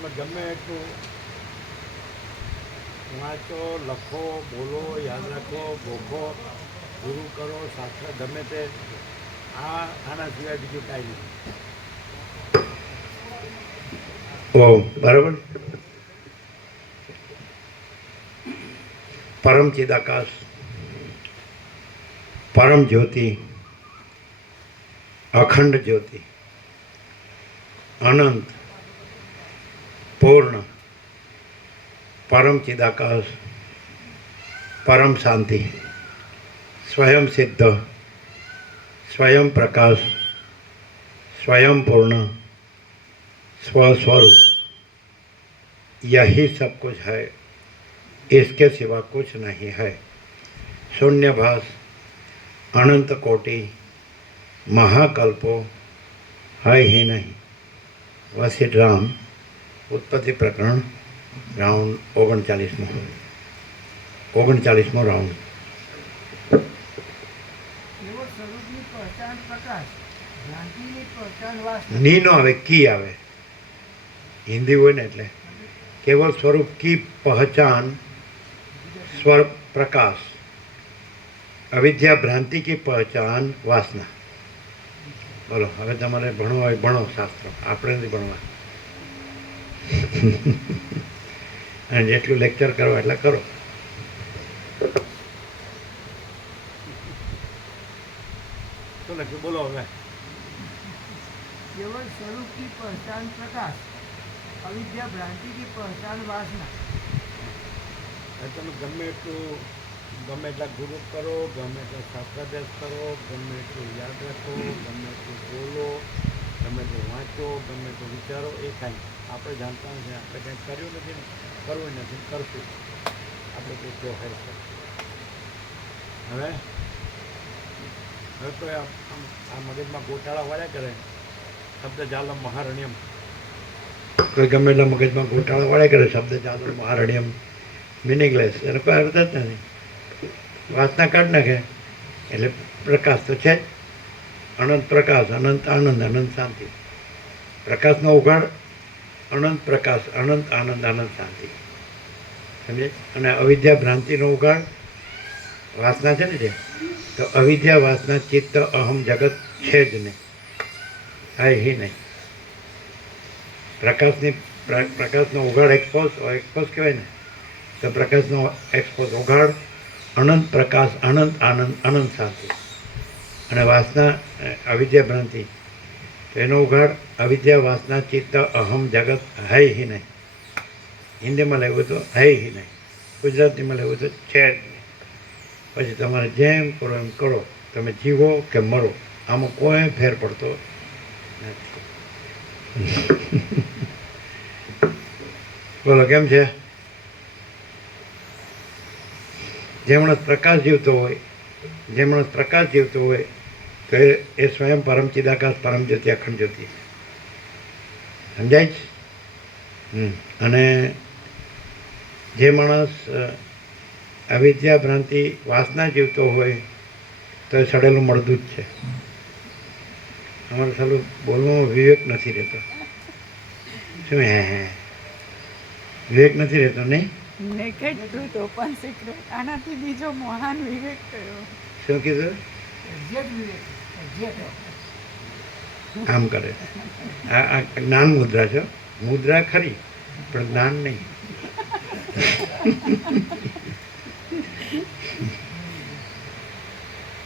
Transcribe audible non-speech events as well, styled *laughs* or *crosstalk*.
તમે ગમે એટલું. વાંચો, લખો, બોલો, યાદ રાખો ભોખો ગુરુ કરો શાસ્ત્ર ગમે તે. આ આના સિવાય બીજું કાંઈ નહીં. બરાબર? પરમ ચિદાકાશ, પરમ જ્યોતિ, અખંડ જ્યોતિ, અનંત. पूर्ण परम चिदाकाश, परम शांति, स्वयं सिद्ध, स्वयं प्रकाश, स्वयं पूर्ण, स्वस्वरूप। यही सब कुछ है। इसके सिवा कुछ नहीं है। शून्यभास, अनंत कोटि, महाकल्पो, है ही नहीं। वसी राम ઉત્પત્તિ પ્રકરણ રાઉન્ડ ઓગણચાલીસમો. ઓગણચાલીસમો રાઉન્ડ. નીનો આવે કી આવે. હિન્દી હોય ને એટલે. કેવળ સ્વરૂપ કી પહેચાન સ્વર પ્રકાશ. અવિદ્યા ભ્રાંતિ કી પહેચાન વાસના. બોલો હવે તમારે ભણવા હોય ભણો શાસ્ત્ર. આપણે નથી ભણવા. *laughs* અને જેટલું લેક્ચર કરો એટલે કરો. બોલો હવે. કેવળ સ્વરૂપની પહચાન પ્રકાશ અવિદ્યા ભ્રાંતિની પહચાન વાસના. તમે ગમે એટલું ગમે એટલા ગુરુ કરો ગમે એટલા શાસ્ત્રાભ્યાસ કરો ગમે એટલું યાદ રાખો ગમે એટલું બોલો ગમે તે વાંચો, ગમે તે વિચારો, એ કાંઈ આપણે જાણતા નથી, આપણે કંઈક કર્યું નથી ને, કરવું નથી, કરશું. આપણે કોઈ જો હોય હવે? હવે તો આમ- આ મગજમાં ગોટાળા વાળ્યા કરે. શબ્દ જાલમ મહારણ્યમ. કોઈ ગમે એટલા મગજમાં ગોટાળા વળે કરે, શબ્દ જાલમ મહારણ્યમ. મિનિંગલેસ એનો કોઈ અર્થ જ નથી. વાસના કાઢ નાખે. એટલે પ્રકાશ તો છે જ. અનંત પ્રકાશ, અનંત આનંદ, અનંત શાંતિ. પ્રકાશનો ઉઘાડ, અનંત પ્રકાશ, અનંત આનંદ, અનંત શાંતિ. સમજે? અને અવિદ્યા ભ્રાંતિનો ઉઘાડ, વાસના છે ને જે? તો અવિદ્યા, વાસના, ચિત્ત, અહમ, જગત છે જ નહીં. હા એ નહીં. પ્રકાશની પ્રકાશનો ઉઘાડ એક્સપોઝ એક્સપોઝ કહેવાય ને? તો પ્રકાશનો એક્સપોઝ ઉઘાડ, અનંત પ્રકાશ, અનંત આનંદ, અનંત શાંતિ. અને વાસના અવિદ્યા ભ્રાંતિ. એનો ઉઘાડ અવિદ્યા, વાસના, ચિત્ત, અહમ, જગત, હૈ હિ નહીં. હિન્દીમાં લેવું તો હૈ હિ નહીં. ગુજરાતીમાં લેવું તો છે જ નહીં. પછી તમારે જેમ કરો એમ કરો. તમે જીવો કે મરો. આમાં કોઈ ફેર પડતો નથી. બોલો, કેમ છે? જેમણે પ્રકાશ જીવતો હોય, જેમણે પ્રકાશ જીવતો હોય તો એ સ્વયં પરમ ચિદાકાશ પરમ જ્યોતિ અખંડ જ્યોતિ. સમજાય છે. અને જે માણસ અવિદ્યા ભ્રાંતિ વાસના જીવતો હોય તો એ સડેલું મળદું જ છે. અમારે સારું બોલવામાં વિવેક નથી રહેતો. શું હે હે? વિવેક નથી રહેતો નહીં? નેકેડ ટ્રુથ ઓપન સિક્રેટ આનાથી બીજો મહાન વિવેક કયો? શું કીધું? આમ કરે. આ જ્ઞાન મુદ્રા છે. મુદ્રા ખરી પણ જ્ઞાન નહીં.